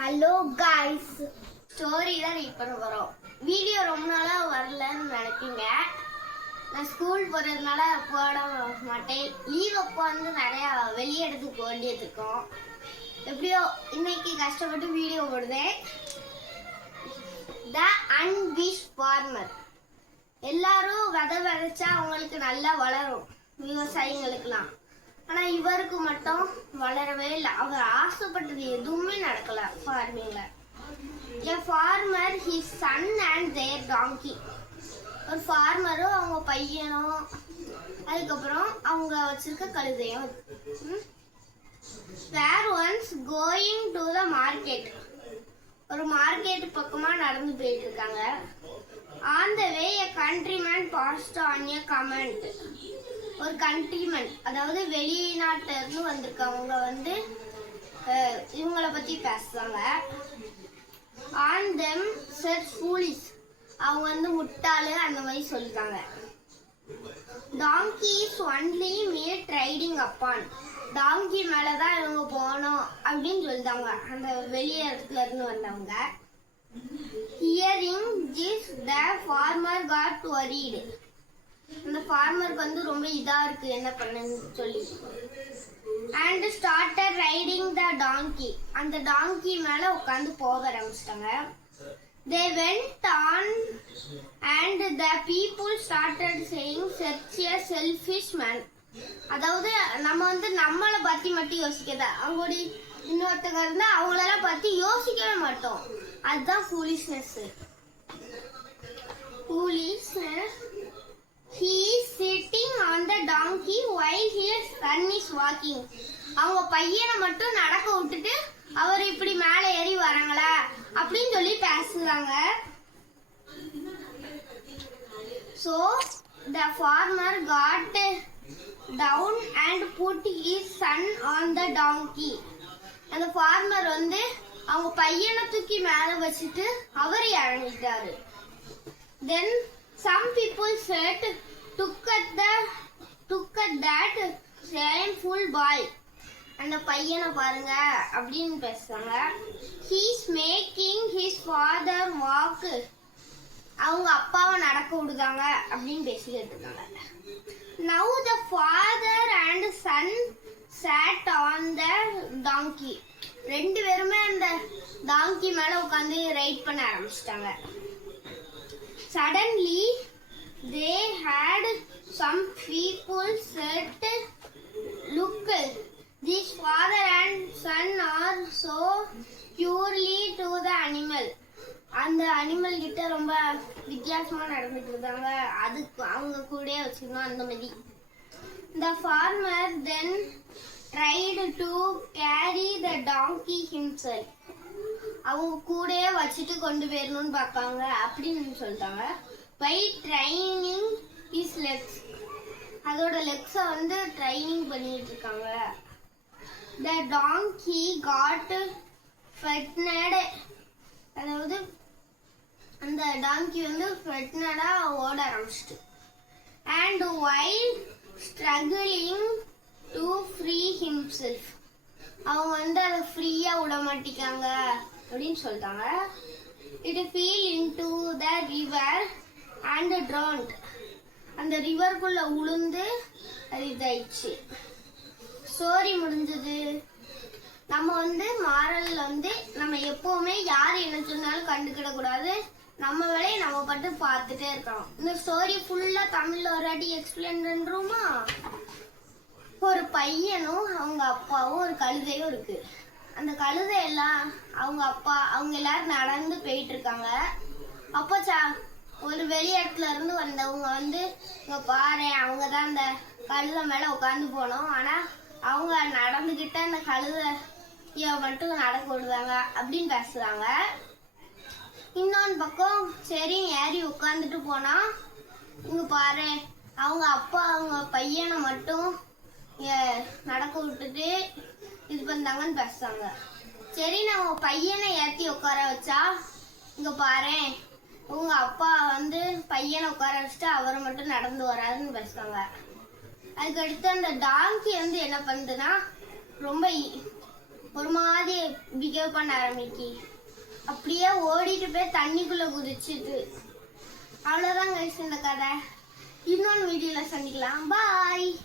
Hello guys, story தான் read பண்ண போகிறோம். வீடியோ ரொம்ப நாளாக வரலன்னு நினைப்பீங்க. நான் ஸ்கூல் போகிறதுனால போட மாட்டேன். லீவ் அப்போ வந்து நிறையா வெளியே இடத்துக்கு போக வேண்டியது இருக்கும். எப்படியோ இன்னைக்கு கஷ்டப்பட்டு வீடியோ போடுதேன். த அன்விஷ் ஃபார்மர். எல்லாரும் விதைச்சா அவங்களுக்கு நல்லா வளரும், விவசாயிங்களுக்கெல்லாம். ஆனால் இவருக்கு மட்டும் வளரவே இல்லை. அவர் ஆசைப்பட்டது எதுவுமே நடக்கல ஃபார்மிங்ல. A farmer, his son and their donkey. ஒரு ஃபார்மரும் அவங்க பையனும் அதுக்கப்புறம் அவங்க வச்சிருக்க கழுதையும். Were once going to the market. ஒரு மார்க்கெட் பக்கமா நடந்து போயிட்டு இருக்காங்க. On the way a countryman passed on a comment. ஒரு கண்ட்ரிமேன், அதாவது வெளிநாட்டுல இருந்து வந்திருக்கவங்க வந்து இவங்கள பத்தி பேசுறாங்க. On them said foolish. அவங்க வந்து முட்டாளு அந்த மாதிரி சொல்லிட்டாங்க. Donkey is only made riding upon. டாங்கி மேலதான் இவங்க போனோம் அப்படின்னு சொல்லிட்டாங்க அந்த வெளியே இடத்துல இருந்து வந்தவங்க. Hearing this, the farmer got worried. அந்த ஃபார்மருக்கு வந்து ரொம்ப இதா இருக்கு என்ன பண்ணுன்னு சொல்லி. And started riding the donkey. அந்த டாங்கி மேல உட்காந்து போக ஆரம்பிச்சிட்டாங்க. They went on and the people started saying such a selfish man. அதாவது நம்ம வந்து நம்மளை பத்தி மட்டும் யோசிக்கதா, அவங்களோட இன்னொருத்தங்க இருந்தா அவங்களெல்லாம் பத்தி யோசிக்கவே மாட்டோம். அதுதான் foolishness. He is sitting on the donkey while his son is walking. அவங்க பையனை மட்டும் நடக்க விட்டுட்டு அவர் இப்படி மேலே ஏறி வராங்களா அப்படின்னு சொல்லி பேசுறாங்க. So the farmer got down and put his son on the donkey. அந்த farmer வந்து அவங்க பையனை தூக்கி மேலே வச்சுட்டு அவர் இறங்கிட்டாரு. Then some people said, took at that shameful boy. அந்த பையனை பாருங்க அப்படின்னு பேசுறாங்க. He's making his father walk. அவங்க அப்பாவை நடக்க விடுதாங்க அப்படின்னு பேசிக்கிட்டு இருக்காங்க. Now the father and son sat on the donkey. ரெண்டு பேருமே அந்த டாங்கி மேல உட்காந்து ரைட் பண்ண ஆரம்பிச்சிட்டாங்க. Suddenly they had some people said, look, this father and son are so purely to the animal. அந்த அனிமல் கிட்ட ரொம்ப வித்தியாசமா நடந்துட்டு இருந்தாங்க, அதுக்கு அவங்க கூட வச்சுக்கணும் அந்த மாதிரி. The farmer then tried to carry the donkey himself. அவங்க கூடயே வச்சுட்டு கொண்டு போயிடணும்னு பார்ப்பாங்க அப்படின்னு சொல்லிட்டாங்க. By training his legs. அதோட லெக்ஸை வந்து ட்ரைனிங் பண்ணிட்டு இருக்காங்க. The donkey got fattened. அதாவது அந்த டாங்கி வந்து ஃபெட்னடா ஓட ஆரம்பிச்சிட்டு. And while struggling to free himself. அவங்க வந்து அதை ஃப்ரீயா விட மாட்டிக்காங்க அப்படின்னு சொல்லிட்டாங்க. It fell into the river and drowned. அந்த ரிவருக்குள்ள உளுந்து அது இதாயிடுச்சு. ஸ்டோரி முடிஞ்சது. நம்ம வந்து மாரல்ல வந்து நம்ம எப்பவுமே யார் என்ன சொன்னாலும் கண்டுக்கிட கூடாது. நம்ம வேலையை நம்ம பட்டு பார்த்துட்டே இருக்கணும். இந்த ஸ்டோரி ஃபுல்லா தமிழ்ல ஒரு வாட்டி எக்ஸ்பிளைன் பண்றோமா. ஒரு பையனும் அவங்க அப்பாவும் ஒரு கழுதையும் இருக்கு. அந்த கழுதை எல்லாம் அவங்க எல்லாரும் நடந்து போயிட்டு இருக்காங்க. அப்போ ஒரு வெளியிடத்துல இருந்து வந்தவங்க வந்து இங்க பாரு, அவங்க தான் அந்த கழுதை மேல உட்காந்து போனோம், ஆனா அவங்க நடந்துகிட்ட அந்த கழுதைய மட்டும் நடக்க விடுவாங்க அப்படின்னு பேசுறாங்க. இன்னொன்று பக்கம் சரி ஏறி உட்காந்துட்டு போனா இங்க பாரு, அவங்க அப்பா அவங்க பையனை மட்டும் நடக்க விட்டுட்டு இது பண்ணாங்கன்னு பேசுறாங்க. சரி நம்ம பையனை ஏற்றி உட்கார வச்சா இங்க பாரு, உங்க அப்பா வந்து பையனை உட்கார வச்சுட்டு அவரை மட்டும் நடந்து வராதுன்னு பேசுறாங்க. அதுக்கடுத்து அந்த டாங்கி வந்து என்ன பண்ணுதுன்னா ரொம்ப ஒரு மாதிரி பிஹேவ் பண்ண ஆரம்பிக்கி. அப்படியே ஓடிட்டு போய் தண்ணிக்குள்ள குதிச்சுது. அவ்வளோதான் கைஸ் இந்த கதை. இன்னொன்று வீடியோவில் சந்திக்கலாம். பாய்.